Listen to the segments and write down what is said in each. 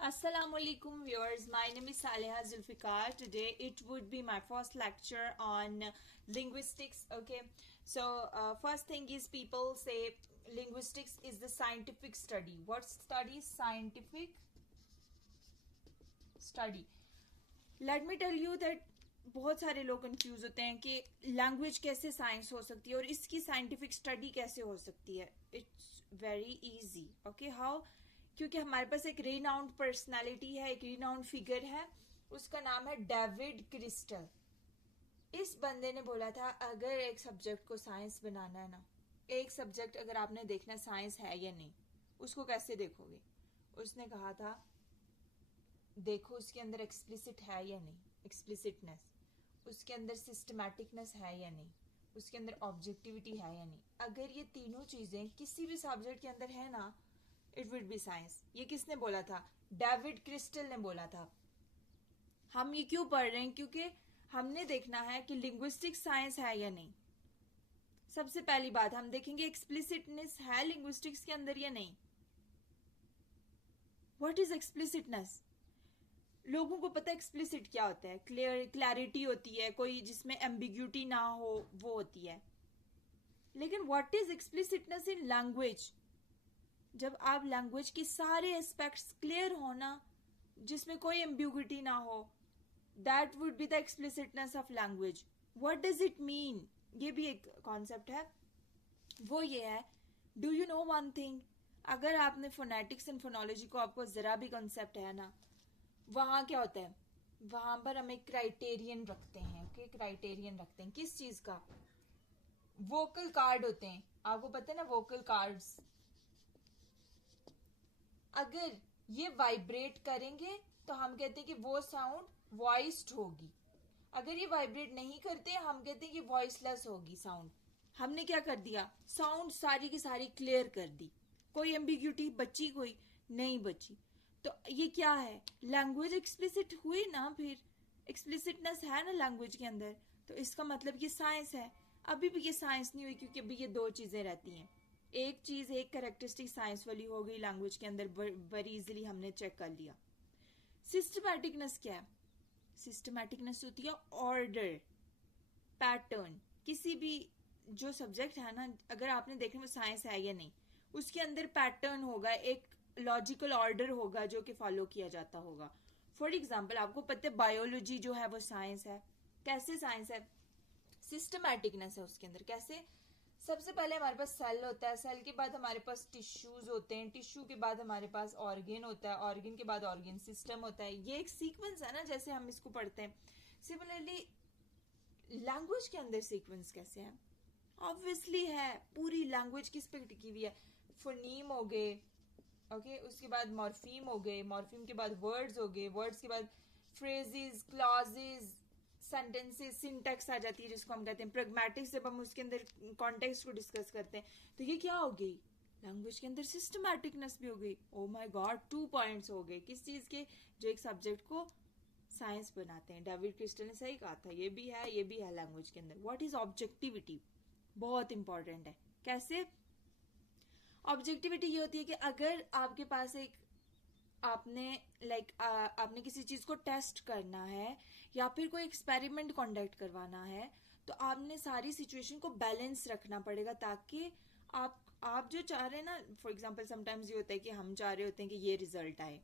Assalamualaikum viewers, my name is Saleha Zulfikar. Today it would be my first lecture on linguistics. Okay, so first thing is people say linguistics is the scientific study. What study? Scientific study. Let me tell you that बहुत सारे लोग confuse होते हैं कि language कैसे science हो सकती है और इसकी साइंटिफिक स्टडी कैसे हो सकती है. It's very easy. Okay, how? क्योंकि हमारे पास एक रिनाउंड पर्सनालिटी है, एक रिनाउंड फिगर है, उसका नाम है डेविड क्रिस्टल. इस बंदे ने बोला था अगर एक सब्जेक्ट को साइंस बनाना है ना, एक सब्जेक्ट अगर आपने देखना साइंस है या नहीं, उसको कैसे देखोगे? उसने कहा था देखो उसके अंदर एक्सप्लिसिट है या नहीं, एक्सप्लिसिटनेस, उसके अंदर सिस्टमैटिकनेस है या नहीं, उसके अंदर ऑब्जेक्टिविटी है या नहीं. अगर ये तीनों चीजें किसी भी सब्जेक्ट के अंदर है ना, इट विल बी साइंस. ये किसने बोला था? डेविड क्रिस्टल ने बोला था. हम ये क्यों पढ़ रहे हैं? क्योंकि हमने देखना है कि लिंग्विस्टिक्स साइंस है या नहीं. सबसे पहली बात हम देखेंगे एक्सप्लिसिटनेस है लिंग्विस्टिक्स के अंदर या नहीं. What is explicitness? लोगों को पता है एक्सप्लिसिट क्या होता है. क्लैरिटी होती है, कोई जिसमें एम्बिग्यूटी ना हो, वो होती है. लेकिन व्हाट इज एक्सप्लिसिटनेस इन लैंग्वेज? जब आप लैंग्वेज के सारे एस्पेक्ट्स क्लियर हो ना, जिसमें कोई एम्बिग्यूटी ना हो, that would be the explicitness of language. What does it mean? ये भी एक कॉन्सेप्ट है. वो ये है, do you know one thing? अगर आपने फोनेटिक्स एंड फोनोलॉजी को आपको जरा भी कॉन्सेप्ट है ना, वहां क्या होता है? वहां पर हम एक क्राइटेरियन रखते हैं. ओके, क्राइटेरियन रखते हैं किस चीज का? वोकल कार्ड होते हैं, आपको पता है ना वोकल कार्ड्स. अगर ये वाइब्रेट करेंगे तो हम कहते हैं कि वो साउंड वॉइस्ड होगी. अगर ये वाइब्रेट नहीं करते हम कहते हैं कि वॉइसलेस होगी साउंड. हमने क्या कर दिया? साउंड सारी की सारी क्लियर कर दी. कोई एम्बिग्यूटी बची? कोई नहीं बची. तो ये क्या है? लैंग्वेज एक्सप्लिसिट हुई ना, फिर एक्सप्लिसिटनेस है ना लैंग्वेज के अंदर, तो इसका मतलब ये साइंस है. अभी भी ये साइंस नहीं हुई क्योंकि अभी ये दो चीजें रहती हैं. एक चीज, एक कैरेक्टरिस्टिक साइंस वाली हो गई लैंग्वेज के अंदर, वेरी इजीली हमने चेक कर लिया. सिस्टमैटिकनेस क्या है? सिस्टमैटिकनेस होती है ऑर्डर, पैटर्न. किसी भी जो सब्जेक्ट है ना, अगर आपने देखने में साइंस है या नहीं, उसके अंदर पैटर्न होगा, एक लॉजिकल ऑर्डर होगा जो कि फॉलो किया जाता होगा. फॉर एग्जाम्पल आपको पता है बायोलॉजी जो है वो साइंस है. कैसे साइंस है? सिस्टमैटिकनेस है उसके अंदर. कैसे? सबसे पहले हमारे पास सेल होता है, सेल के बाद हमारे पास टिश्यूज होते हैं, टिश्यू के बाद हमारे पास ऑर्गन होता है, ऑर्गन के बाद ऑर्गन सिस्टम होता है. ये एक सीक्वेंस है ना, जैसे हम इसको पढ़ते हैं. सिमिलरली लैंग्वेज के अंदर सीक्वेंस कैसे है? ऑब्वियसली है. पूरी लैंग्वेज किस पे टिकी हुई है? फोनीम हो गए, ओके, उसके बाद मॉर्फीम हो गए, मॉर्फीम के बाद वर्ड्स हो गए, वर्ड्स के बाद फ्रेजेस, क्लॉजेस, सेंटेंसेस, सिंटेक्स आ जाती है जिसको हम कहते हैं प्रैग्मेटिक्स. जब हम उसके अंदर कॉन्टेक्स्ट को डिस्कस करते हैं तो ये क्या हो गई? लैंग्वेज के अंदर सिस्टमैटिकनेस भी हो गई. ओ माय गॉड, 2 पॉइंट्स हो गए. किस चीज के? जो एक सब्जेक्ट को साइंस बनाते हैं. डेविड क्रिस्टल ने सही कहा था, ये भी है, ये भी है लैंग्वेज के अंदर. What is objectivity? बहुत इंपॉर्टेंट है. कैसे? ऑब्जेक्टिविटी ये होती है कि अगर आपके पास एक आपने किसी चीज को टेस्ट करना है या फिर कोई एक्सपेरिमेंट कंडक्ट करवाना है, तो आपने सारी सिचुएशन को बैलेंस रखना पड़ेगा ताकि आप जो चाह रहे हैं ना, फॉर एग्जांपल समटाइम्स ये होता है कि हम चाह रहे होते हैं कि ये रिजल्ट आए,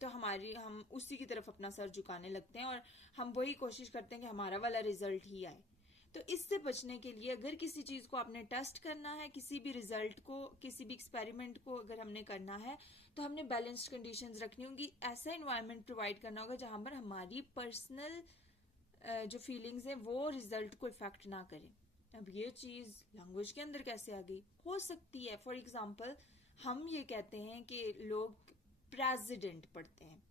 तो हम उसी की तरफ अपना सर झुकाने लगते हैं और हम वही कोशिश करते हैं कि हमारा वाला रिजल्ट ही आए. तो इससे बचने के लिए अगर किसी चीज को आपने टेस्ट करना है, किसी भी रिजल्ट को, किसी भी एक्सपेरिमेंट को अगर हमने करना है, तो हमने बैलेंस्ड कंडीशंस रखनी होंगी. ऐसा एनवायरनमेंट प्रोवाइड करना होगा जहां पर हमारी पर्सनल जो फीलिंग्स हैं वो रिजल्ट को इफेक्ट ना करें. अब ये चीज लैंग्वेज के अंदर कैसे आ गई? हो सकती है फॉर एग्जाम्पल हम ये कहते हैं कि लोग प्रेसिडेंट पढ़ते हैं,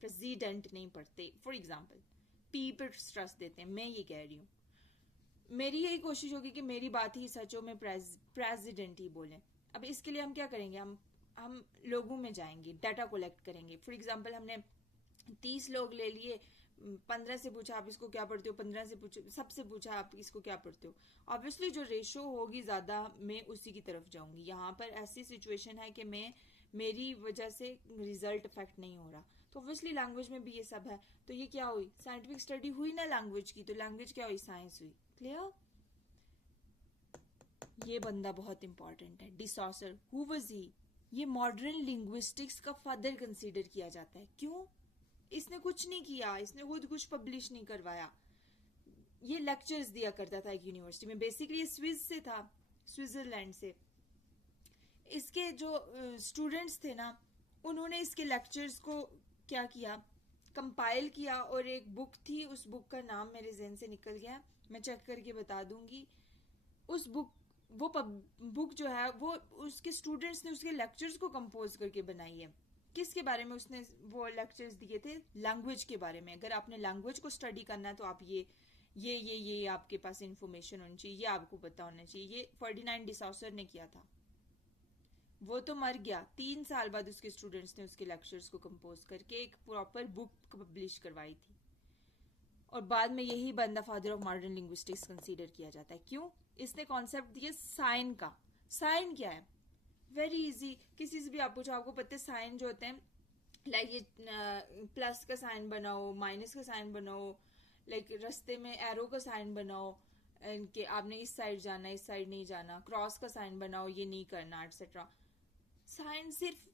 प्रेसिडेंट नहीं पढ़ते. फॉर एग्जाम्पल पी पर स्ट्रेस देते हैं. मैं ये कह रही हूँ, मेरी यही कोशिश होगी कि मेरी बात ही सच हो, मैं प्रेसिडेंट ही बोले. अब इसके लिए हम क्या करेंगे? हम लोगों में जाएंगे, डाटा कलेक्ट करेंगे. फॉर एग्जांपल हमने 30 लोग ले लिए, 15 से पूछा आप इसको क्या पढ़ते हो, 15 से पूछा, सबसे पूछा आप इसको क्या पढ़ते हो. ऑब्वियसली जो रेशो होगी ज्यादा, मैं उसी की तरफ जाऊंगी. यहाँ पर ऐसी सिचुएशन है कि मैं मेरी वजह से रिजल्ट इफेक्ट नहीं हो रहा। तो ऑब्वियसली लैंग्वेज में भी ये सब है। तो ये क्या हुई, साइंटिफिक स्टडी हुई ना लैंग्वेज की, तो लैंग्वेज क्या हुई, साइंस हुई। क्लियर। ये बंदा बहुत इंपॉर्टेंट है, डिसॉसर। Who was he? ये मॉडर्न लिंग्विस्टिक्स का फादर कंसीडर किया जाता है। क्यों? इसने कुछ नहीं किया, इसने खुद कुछ पब्लिश नहीं करवाया। ये लेक्चर्स दिया करता था एक यूनिवर्सिटी में। बेसिकली ये स्विस से था, स्विट्जरलैंड से। इसके जो स्टूडेंट्स थे ना, उन्होंने इसके लेक्चर्स को क्या किया, कंपाइल किया, और एक बुक थी, उस बुक का नाम मेरे ज़हन से निकल गया, मैं चेक करके बता दूंगी। उस बुक बुक जो है वो उसके स्टूडेंट्स ने उसके लेक्चर्स को कंपोज करके बनाई है। किसके बारे में उसने वो लेक्चर्स दिए थे? लैंग्वेज के बारे में। अगर आपने लैंग्वेज को स्टडी करना है तो आप ये आपके पास इंफॉर्मेशन होनी चाहिए, ये आपको पता होना चाहिए। ये फर्डिनांड डिसॉसर ने किया था। वो तो मर गया, 3 साल बाद उसके स्टूडेंट्स ने उसके लेक्चर्स को कंपोज करके एक प्रॉपर बुक पब्लिश करवाई थी। और बाद में यही बंदा father of modern linguistics consider किया जाता है। क्यों? इसने कॉन्सेप्ट दिया साइन का। साइन क्या है? वेरी इजी, किसी से भी आप पूछो, आपको पता है साइन जो होते हैं, लाइक ये प्लस का साइन बनाओ, माइनस का साइन बनाओ, लाइक रास्ते में एरो का साइन बनाओ, इनके आपने इस साइड जाना, इस साइड नहीं जाना, क्रॉस का साइन बनाओ, ये नहीं करना, एटसेट्रा। साइन सिर्फ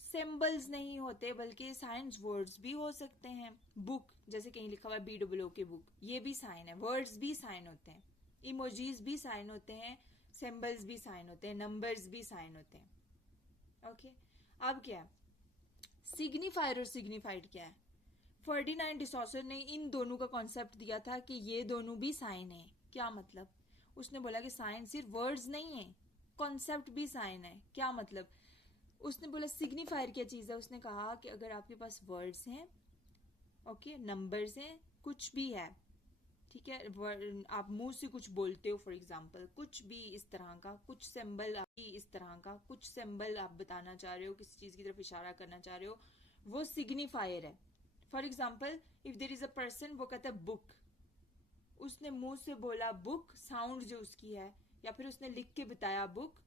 सिंबल्स नहीं होते, बल्कि साइंस वर्ड्स भी हो सकते हैं। बुक, जैसे कहीं लिखा हुआ है BWO के बुक, ये भी साइन है। वर्ड्स भी साइन होते हैं, इमोजीज भी साइन होते हैं, सिंबल्स भी साइन होते हैं, नंबर्स भी साइन होते हैं। ओके, अब क्या है सिग्निफायर और सिग्निफाइड क्या है? फर्डिनांड डिसॉसर ने इन दोनों का कॉन्सेप्ट दिया था कि ये दोनों भी साइन है। क्या मतलब? उसने बोला कि साइन सिर्फ वर्ड्स नहीं है, कॉन्सेप्ट भी साइन है। क्या मतलब? उसने बोला सिग्निफायर क्या चीज है? उसने कहा कि अगर आपके पास वर्ड्स हैं, ओके, नंबर्स हैं, कुछ भी है, ठीक है, आप मुंह से कुछ बोलते हो, फॉर एग्जांपल, कुछ भी इस तरह का, कुछ सिंबल इस तरह का, कुछ सिंबल आप बताना चाह रहे हो, किसी चीज की तरफ इशारा करना चाह रहे हो, वो सिग्निफायर है। For example, if there is a person, वो कहता है बुक, उसने मुंह से बोला बुक, साउंड जो उसकी है, या फिर उसने लिख के बताया बुक,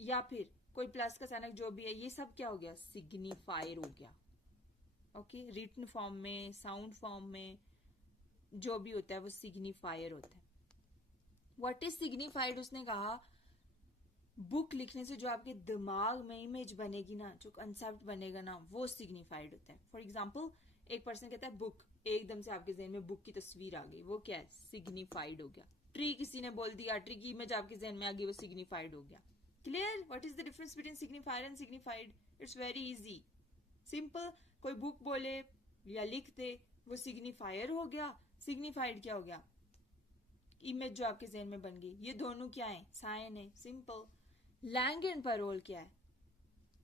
या फिर कोई प्लस का साइन जो भी है, ये सब क्या हो गया? सिग्निफायर हो गया। ओके, रिटन फॉर्म में, साउंड फॉर्म में, जो भी होता है वो सिग्निफायर होता है। What is signified? उसने कहा बुक लिखने से जो आपके दिमाग में इमेज बनेगी ना, जो कंसेप्ट बनेगा ना, वो सिग्निफाइड होता है। फॉर एग्जाम्पल, एक पर्सन कहता है बुक, एकदम से आपके जहन में बुक की तस्वीर आ गई, वो क्या है? सिग्निफाइड हो गया। ट्री किसी ने बोल दिया, ट्री की इमेज आपके जहन में आ गई, वो सिग्निफाइड हो गया। Clear? What is the difference between signifier and signified? It's very easy, simple. कोई बुक बोले या लिख दे, वो सिग्निफायर हो गया। सिग्निफाइड क्या हो गया? इमेज जो आपके जहन में बन गई। ये दोनों क्या है? साइन है, सिंपल। लैंग एंड पैरोल क्या है?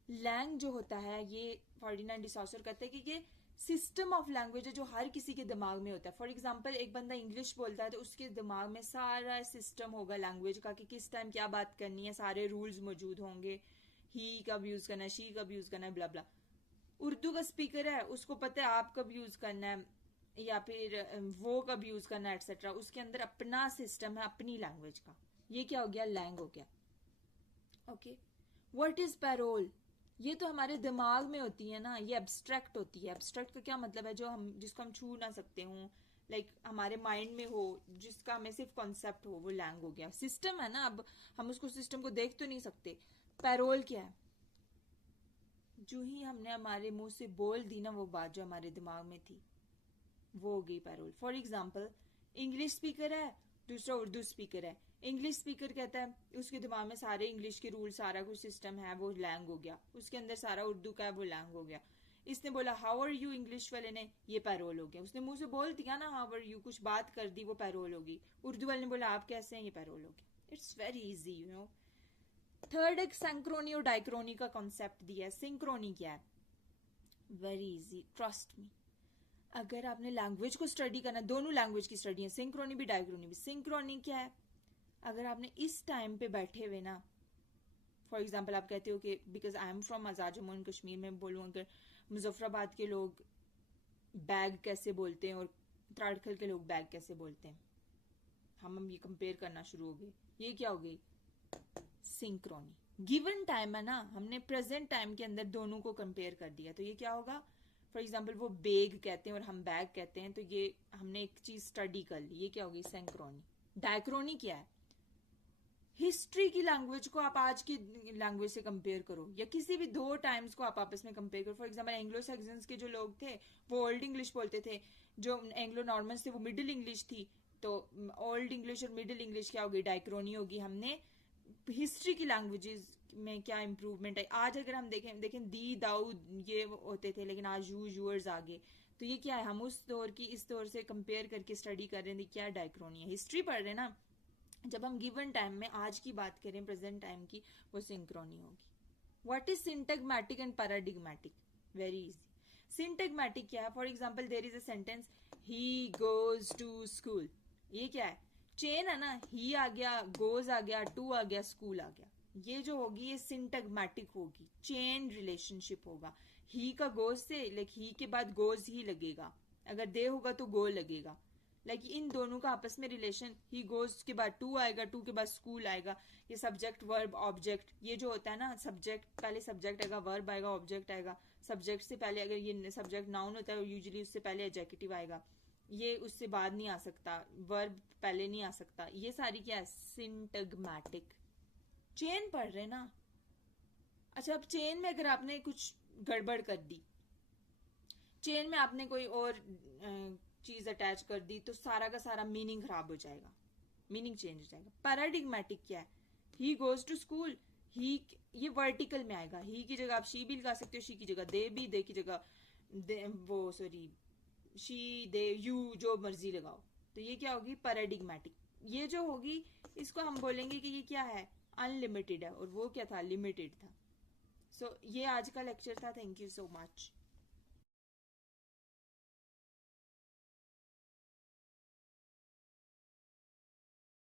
लैंग जो होता है, ये फर्डिनांड डिसॉसर कहते हैं कि ये सिस्टम ऑफ लैंग्वेज है जो हर किसी के दिमाग में होता है। फॉर एग्जाम्पल, एक बंदा इंग्लिश बोलता है तो उसके दिमाग में सारा सिस्टम होगा लैंग्वेज का, कि किस टाइम क्या बात करनी है, सारे रूल्स मौजूद होंगे, ही कब यूज करना है, शी कब यूज करना है, ब्ला ब्ला। उर्दू का स्पीकर है, उसको पता है आप कब यूज करना है, या फिर वो कब यूज करना है, एटसेट्रा। उसके अंदर अपना सिस्टम है, अपनी लैंग्वेज का। ये क्या हो गया? लैंग हो गया। Okay, what is parole? ये तो हमारे दिमाग में होती है ना, ये एब्स्ट्रैक्ट होती है। एब्स्ट्रैक्ट का क्या मतलब है? जो हम, जिसको हम छू ना सकते हो, लाइक हमारे माइंड में हो, जिसका हमें सिर्फ कॉन्सेप्ट हो, वो लैंग हो गया। सिस्टम है ना, अब हम उसको सिस्टम को देख तो नहीं सकते। पैरोल क्या है? जो ही हमने हमारे मुंह से बोल दी ना वो बात जो हमारे दिमाग में थी, वो हो गई parole. For example, English speaker है, दूसरा उर्दू स्पीकर है। इंग्लिश स्पीकर कहता है, उसके दिमाग में सारे इंग्लिश के रूल, सारा कुछ सिस्टम है, वो लैंग हो गया। उसके अंदर सारा उर्दू का है, वो लैंग हो गया। इसने बोला हाउ आर यू, इंग्लिश वाले ने, ये पैरोल हो गया। उसने मुंह से बोल दिया ना हाउ आर यू, कुछ बात कर दी, वो पैरोल होगी। उर्दू वाले ने बोला आप कैसे हैं, ये पैरोल हो गया। It's very easy, you know. Third, एक सिंक्रोनी और डाइक्रोनी का कॉन्सेप्ट दिया है। सिंक्रोनी क्या है? Very easy, trust me. अगर आपने लैंग्वेज को स्टडी करना, दोनों लैंग्वेज की स्टडी है, सिंक्रोनी भी डाइक्रोनी भी। सिंक्रोनी क्या है? अगर आपने इस टाइम पे बैठे हुए ना, फॉर एग्जाम्पल आप कहते हो कि because I am from Azad Jammu and Kashmir, में बोलूँ अगर मुजफ्फराबाद के लोग बैग कैसे बोलते हैं और त्राड़खल के लोग बैग कैसे बोलते हैं, हम ये कंपेयर करना शुरू हो गए। ये क्या हो गई? सिंक्रोनी। गिवन टाइम है ना, हमने प्रेजेंट टाइम के अंदर दोनों को कंपेयर कर दिया, तो ये क्या होगा? फॉर एग्जाम्पल वो बेग कहते हैं और हम बैग कहते हैं, तो ये हमने एक चीज स्टडी कर ली, ये क्या होगी? सिंक्रोनी। डायक्रोनी क्या है? हिस्ट्री की लैंग्वेज को आप आज की लैंग्वेज से कंपेयर करो, या किसी भी दो टाइम्स को आप आपस में कंपेयर करो। फॉर एग्जाम्पल एंग्लो सैक्सन्स के जो लोग थे वो ओल्ड इंग्लिश बोलते थे, जो एंग्लो नॉर्मन्स थे वो मिडिल इंग्लिश थी, तो ओल्ड इंग्लिश और मिडिल इंग्लिश क्या होगी? डायक्रोनी होगी। हमने हिस्ट्री की लैंग्वेजेस में क्या इंप्रूवमेंट है? आज अगर हम देखें दी दाऊद ये होते थे, लेकिन आज यूअर्स आ गए, तो ये क्या है? हम उस दौर की इस दौर से कंपेयर करके स्टडी कर रहे हैं, क्या डायक्रोनी है? हिस्ट्री पढ़ रहे हैं ना। जब हम गिवन टाइम में आज की बात करें, प्रेजेंट टाइम की, वो सिंक्रोनी होगी। What is syntagmatic and paradigmatic? Very easy. Syntagmatic क्या है? For example there is a sentence, he goes to school. ये क्या है? चेन है ना, ही आ गया, गोज आ गया, टू आ गया, स्कूल आ गया। ये जो होगी ये सिंटैग्मैटिक होगी, चेन रिलेशनशिप होगा। ही का गोज से, लाइक ही के बाद गोज ही लगेगा, अगर दे होगा तो गो लगेगा। लाइक इन दोनों का आपस में रिलेशन, ही गोज के बाद टू आएगा, टू के बाद स्कूल आएगा। ये सब्जेक्ट वर्ब ऑब्जेक्ट, ये जो होता है ना, सब्जेक्ट पहले सब्जेक्ट आएगा, वर्ब आएगा, ऑब्जेक्ट आएगा। सब्जेक्ट से पहले, अगर ये सब्जेक्ट नाउन होता है यूजुअली उससे पहले एडजेक्टिव आएगा, ये उससे बाद नहीं आ सकता, वर्ब पहले नहीं आ सकता। ये सारी क्या है? सिंटैग्मैटिक। चेन पढ़ रहे ना। अच्छा, अब चेन में अगर आपने कुछ गड़बड़ कर दी, चेन में आपने कोई और चीज अटैच कर दी, तो सारा का सारा मीनिंग खराब हो जाएगा, मीनिंग चेंज हो जाएगा। पैराडिग्मैटिक क्या है? ही गोज टू स्कूल, ही ये वर्टिकल में आएगा, ही की जगह आप शी भी लगा सकते हो, शी की जगह दे की जगह शी दे यू जो मर्जी लगाओ, तो ये क्या होगी? पैराडिग्मैटिक। ये जो होगी इसको हम बोलेंगे कि ये क्या है? अनलिमिटेड है, और वो क्या था? लिमिटेड था। सो ये आज का लेक्चर था। Thank you so much.